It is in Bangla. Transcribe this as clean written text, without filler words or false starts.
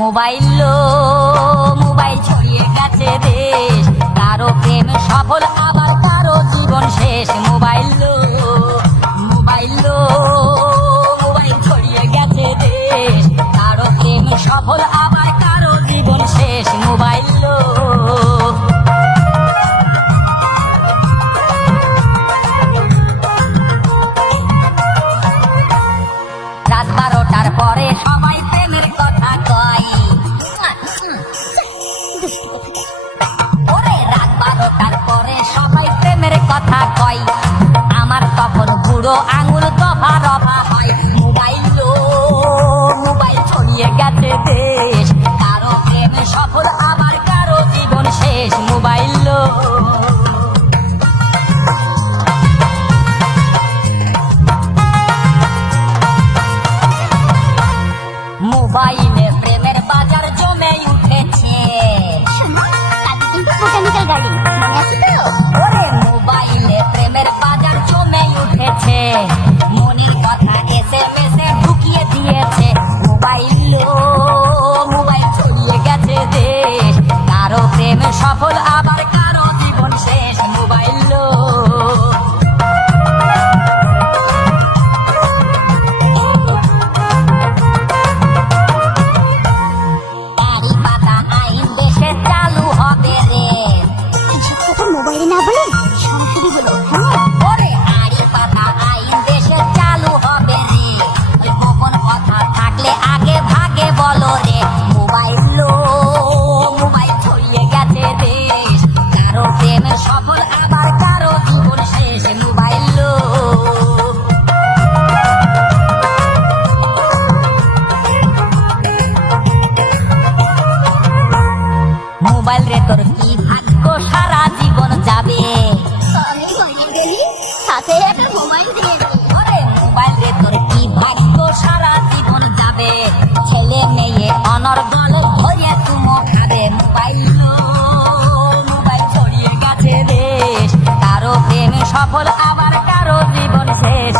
মোবাইল মোবাইল ছড়িয়ে গেছে দেশ, কারো প্রেম সফল আবার কারো জীবন শেষ। মোবাইল মোবাইল মোবাইল ছড়িয়ে গেছে দেশ, কারো প্রেম সফল আবার কারো জীবন শেষ। মোবাইল রাত 12টার পরে সবাই প্রেমের কথা কয়। ওরে রাত 12টার পরে সবাই প্রেমের কথা কয়, আমার তখন বুড়ো আঙুল দফা রফা হয়। মোবাইল মোবাইল ছড়িয়ে গেছে দেশ, কারো প্রেম সফল আবার কারো জীবন শেষ। মোবাইল মোবাইলে প্রেমের বাজার জমে উঠেছে। ওরে মোবাইলে প্রেমের বাজার জমে উঠেছে, মনের কথা SMS-এ ঢুকিয়ে দিয়েছে। মোবাইল মোবাইল ছড়িয়ে গেছে দেশ, কারো প্রেম সফল আবার কারো জীবন শেষ। মোবাইল মোবাইলে না বলে সরাসরি হলো। ওরে আড়ি পাতা আইন দেশে চালু হবে রে, গোপন কথা থাকলে আগে ভাগে বলো রে। মোবাইল মোবাইল ছড়িয়ে গেছে দেশ, কারো প্রেম সফল আবার কারো জীবন শেষ। মোবাইল মোবাইল রে তোর কি ভাগ্য সারা জীবন যাবে। সাথে একটা মোবাইল দিয়ে ওরে মোবাইল রে তোর কি ভাগ্য সারা জীবন যাবে, ছেলে মেয়ে অনর্গল ধরে তুমো খাবে। মোবাইল মোবাইল ছড়িয়ে গেছে দেশ, কারো প্রেম সফল আবার কারো জীবন শেষ।